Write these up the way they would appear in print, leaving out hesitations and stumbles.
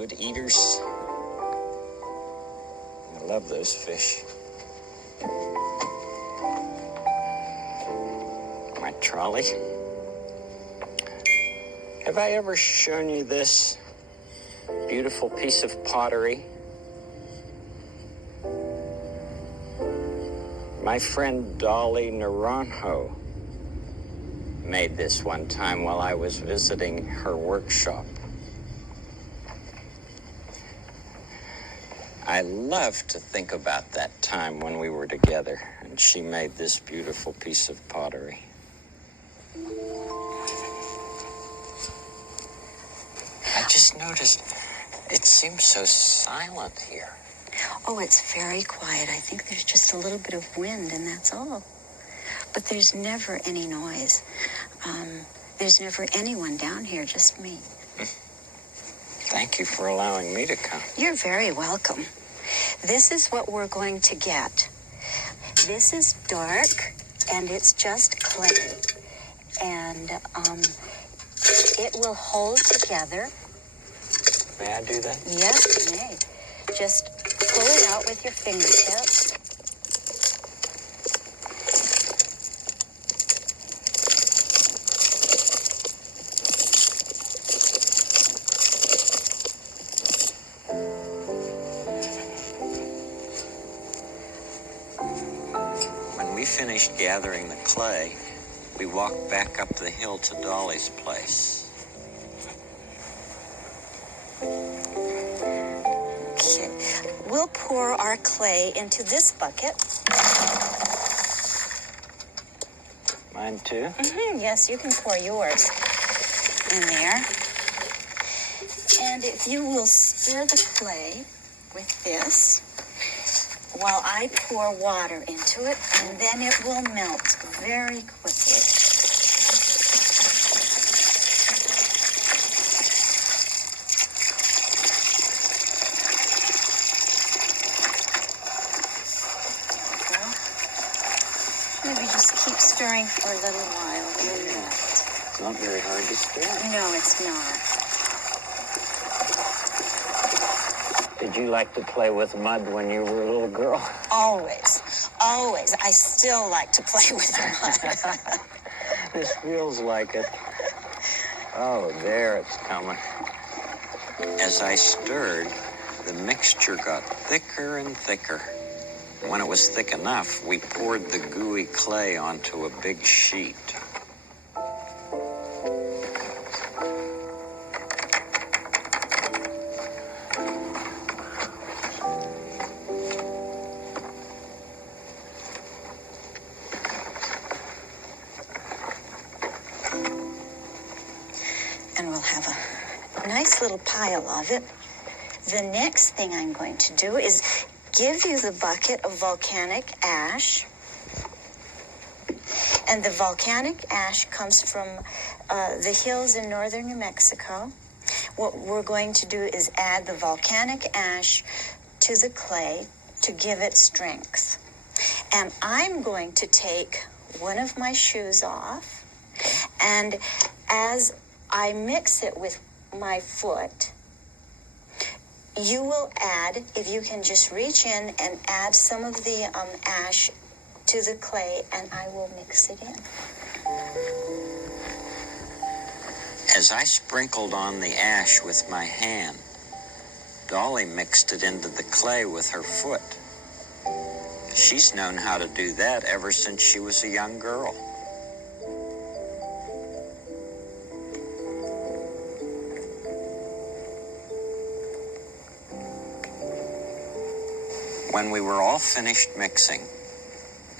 Good eaters. I love those fish. My trolley. Have I ever shown you this beautiful piece of pottery? My friend Dolly Naranjo made this one time while I was visiting her workshop. I love to think about that time when we were together and she made this beautiful piece of pottery. I just noticed it seems so silent here. Oh, it's very quiet. I think there's just a little bit of wind, and that's all. But there's never any noise. There's never anyone down here, just me. Thank you for allowing me to come. You're very welcome. This is what we're going to get. This is dark, and it's just clay. And it will hold together. May I do that? Yes, you may. Just pull it out with your fingertips. When we finished gathering the clay, we walked back up the hill to Dolly's place. We'll pour our clay into this bucket. Mine too? Yes, you can pour yours in there. And if you will stir the clay with this while I pour water into it, and then it will melt very quickly. Maybe just keep stirring for a little while. It's not very hard to stir. No, it's not. Did you like to play with mud when you were a little girl? Always. Always. I still like to play with mud. This feels like it. Oh, there it's coming. As I stirred, the mixture got thicker and thicker. When it was thick enough, we poured the gooey clay onto a big sheet. And we'll have a nice little pile of it. The next thing I'm going to do is give you the bucket of volcanic ash. And the volcanic ash comes from the hills in northern New Mexico. What we're going to do is add the volcanic ash to the clay to give it strength. And I'm going to take one of my shoes off, and as I mix it with my foot, you will add, if you can just reach in and add some of the ash to the clay, and I will mix it in. As I sprinkled on the ash with my hand, Dolly mixed it into the clay with her foot. She's known how to do that ever since she was a young girl. When we were all finished mixing,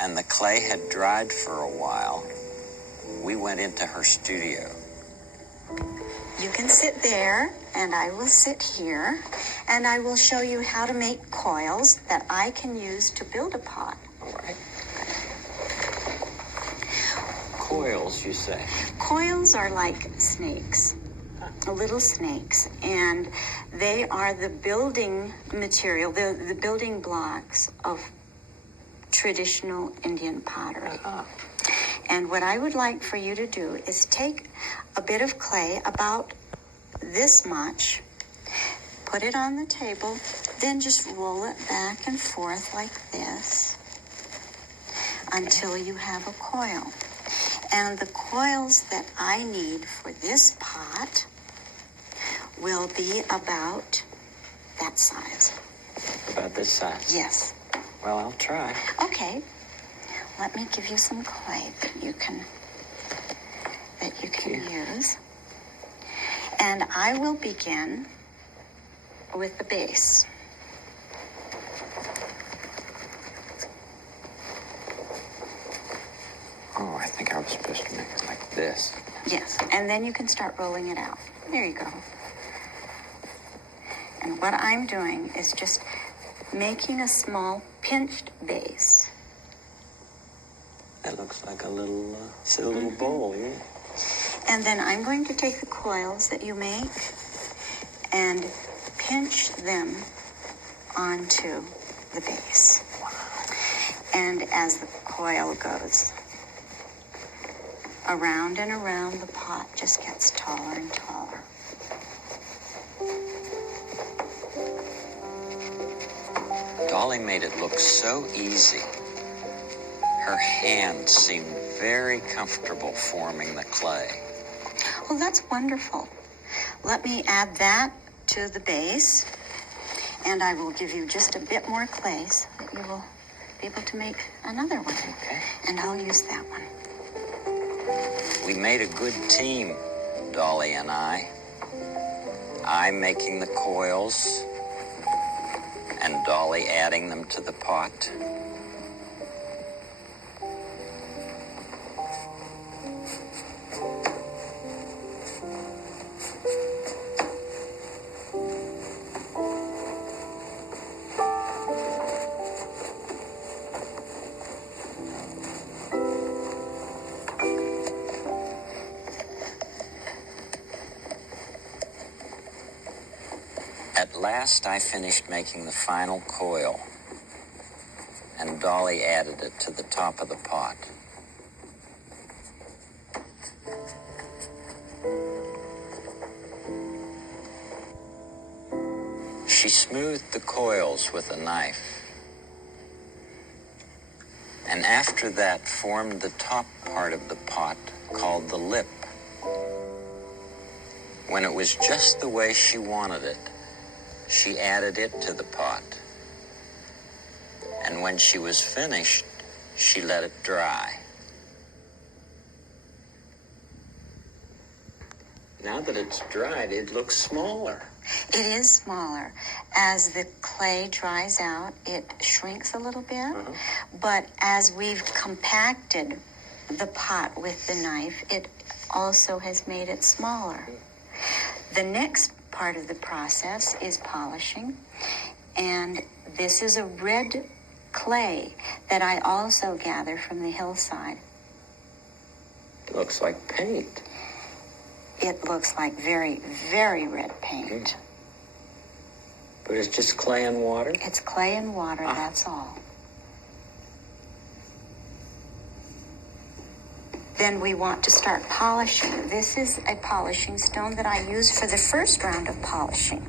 and the clay had dried for a while, we went into her studio. You can sit there, and I will sit here, and I will show you how to make coils that I can use to build a pot. All right. Coils, you say? Coils are like snakes, little snakes, and they are the building material, the building blocks of traditional Indian pottery. And what I would like for you to do is take a bit of clay, about this much, put it on the table, then just roll it back and forth like this until you have a coil. And the coils that I need for this pot will be about that size. About this size? Yes. Well, I'll try. Okay. Let me give you some clay that you can use. And I will begin with the base. Oh, I think I was supposed to make it like this. Yes, and then you can start rolling it out. There you go. And what I'm doing is just making a small pinched base. That looks like a little, silly little bowl, yeah. And then I'm going to take the coils that you make and pinch them onto the base. And as the coil goes around and around, the pot just gets taller and taller. Dolly made it look so easy. Her hands seemed very comfortable forming the clay. Oh, that's wonderful. Let me add that to the base, and I will give you just a bit more clay so that you will be able to make another one. Okay. And I'll use that one. We made a good team, Dolly and I. I making the coils, and Dolly adding them to the pot. At last, I finished making the final coil, and Dolly added it to the top of the pot. She smoothed the coils with a knife, and after that formed the top part of the pot called the lip. When it was just the way she wanted it, she added it to the pot. And when she was finished, she let it dry. Now that it's dried, it looks smaller. It is smaller. As the clay dries out, it shrinks a little bit. But as we've compacted the pot with the knife, it also has made it smaller. The next part of the process is polishing, and this is a red clay that I also gather from the hillside. It looks like paint. It looks like very, very red paint. But it's just clay and water? It's clay and water, that's all. Then we want to start polishing. This is a polishing stone that I use for the first round of polishing.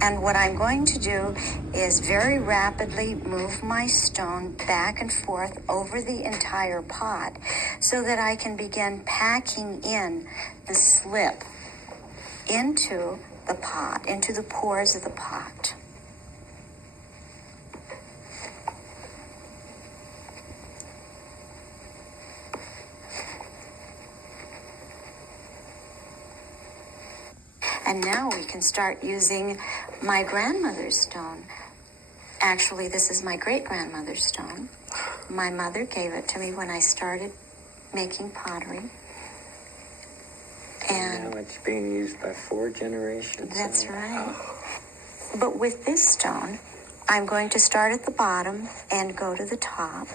And what I'm going to do is very rapidly move my stone back and forth over the entire pot so that I can begin packing in the slip into the pot, into the pores of the pot. And now we can start using my grandmother's stone. Actually, this is my great-grandmother's stone. My mother gave it to me when I started making pottery. And now it's being used by 4 generations. That's right. But with this stone, I'm going to start at the bottom and go to the top.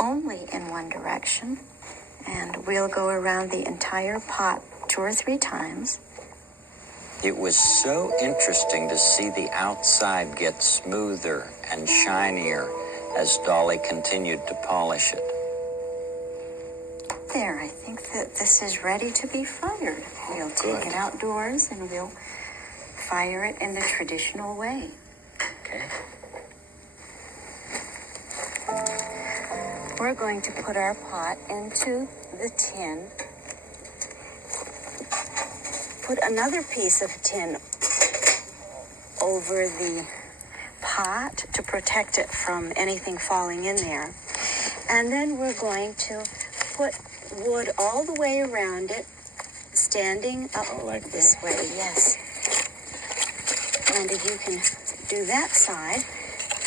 Only in one direction. And we'll go around the entire pot 2 or 3 times. It was so interesting to see the outside get smoother and shinier as Dolly continued to polish it. There, I think that this is ready to be fired. We'll take it outdoors and we'll fire it in the traditional way. Okay. We're going to put our pot into the tin. Put another piece of tin over the pot to protect it from anything falling in there. And then we're going to put wood all the way around it, standing up this way, yes. And if you can do that side,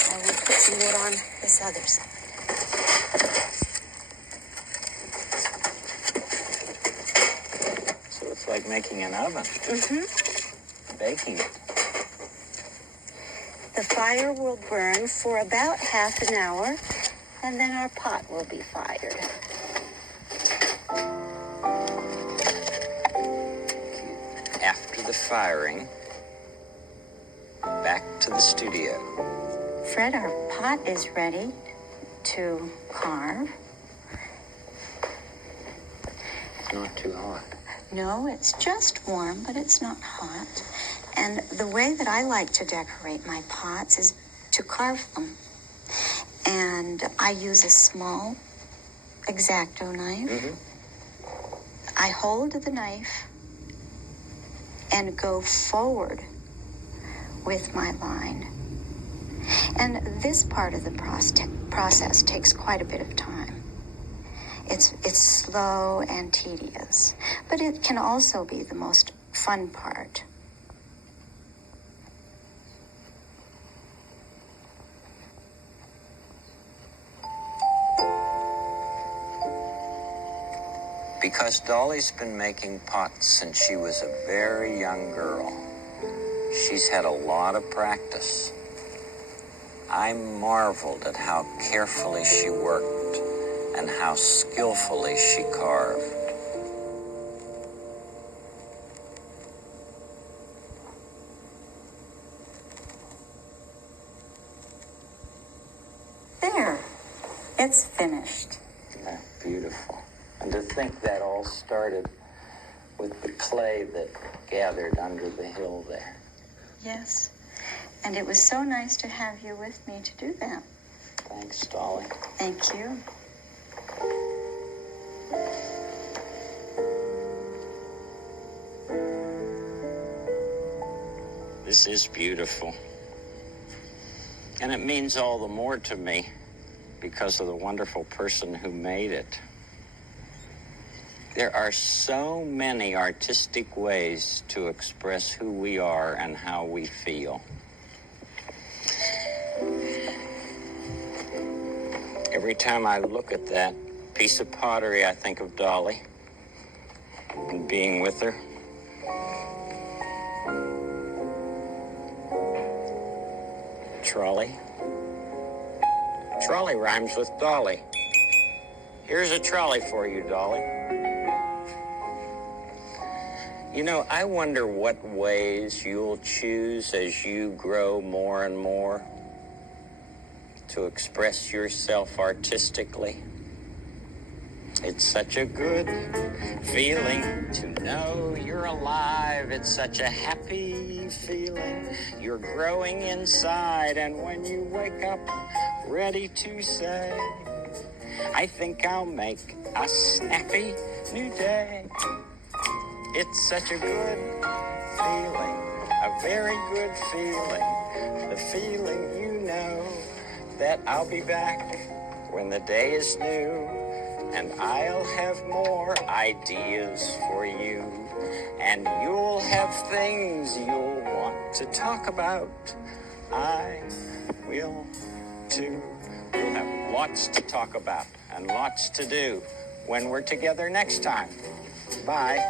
I will put some wood on this other side. So it's like making an oven. Mm-hmm. Baking it. The fire will burn for about half an hour, and then our pot will be fired. After the firing, back to the studio. Fred, our pot is ready to carve. It's not too hot. No, it's just warm, but it's not hot. And the way that I like to decorate my pots is to carve them. And I use a small X-Acto knife. Mm-hmm. I hold the knife and go forward with my line. And this part of the process takes quite a bit of time. It's slow and tedious, but it can also be the most fun part. Because Dolly's been making pots since she was a very young girl. She's had a lot of practice. I marveled at how carefully she worked and how skillfully she carved. There, it's finished. Yeah, beautiful. And to think that all started with the clay that gathered under the hill there. Yes, and it was so nice to have you with me to do that. Thanks, Dolly. Thank you. This is beautiful. And it means all the more to me because of the wonderful person who made it. There are so many artistic ways to express who we are and how we feel. Every time I look at that piece of pottery, I think of Dolly and being with her. Trolley. Trolley rhymes with Dolly. Here's a trolley for you, Dolly. You know, I wonder what ways you'll choose as you grow more and more to express yourself artistically. It's such a good feeling to know you're alive. It's such a happy feeling. You're growing inside, and when you wake up ready to say, I think I'll make a snappy new day. It's such a good feeling, a very good feeling, the feeling you know that I'll be back when the day is new, and I'll have more ideas for you, and you'll have things you'll want to talk about. I will too. We'll have lots to talk about and lots to do when we're together next time. Bye.